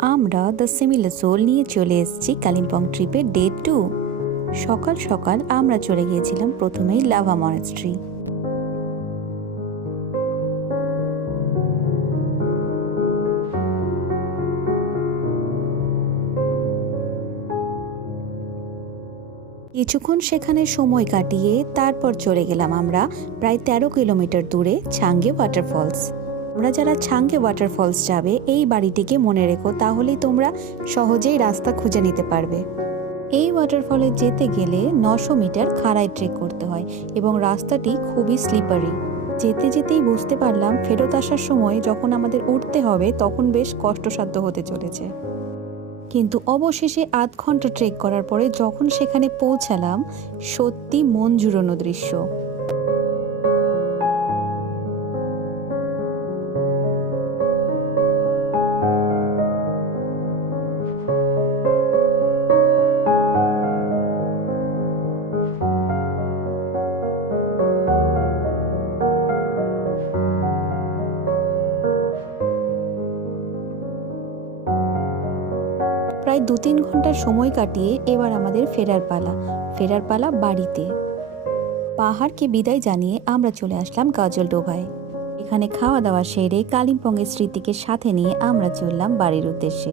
আমরা the similar soul নিয়ে চলে এসেছি কালিম্পং ট্রিপে ডে 2। সকাল সকাল আমরা চলে গিয়েছিলাম প্রথমেই লাভা মনেস্ট্রি। কিছুক্ষণ সেখানে সময় কাটিয়ে তারপর চলে গেলাম আমরা প্রায় 13 কিলোমিটার দূরে ছাঙ্গে ওয়াটারফলস। তোমরা যারা ছাঙ্গে ওয়াটারফলস যাবে এই বাড়িটিকে মনে রেখো, তাহলেই তোমরা সহজেই রাস্তা খুঁজে নিতে পারবে। এই ওয়াটারফলে যেতে গেলে 900 মিটার খাড়ায় ট্রেক করতে হয় এবং রাস্তাটি খুবই স্লিপারি। যেতে যেতেই বুঝতে পারলাম ফেরত আসার সময় যখন আমাদের উঠতে হবে তখন বেশ কষ্টসাধ্য হতে চলেছে। কিন্তু অবশেষে আধ ঘন্টা ট্রেক করার পরে যখন সেখানে পৌঁছালাম, সত্যি মন জুড়োনো দৃশ্য। প্রায় 2-3 ঘন্টার সময় কাটিয়ে এবার আমাদের ফেরার পালা বাড়িতে। পাহাড়কে বিদায় জানিয়ে আমরা চলে আসলাম কাজলডোবায়। এখানে খাওয়া দাওয়া সেরে কালিম্পংয়ের স্মৃতিকে সাথে নিয়ে আমরা চললাম বাড়ির উদ্দেশ্যে।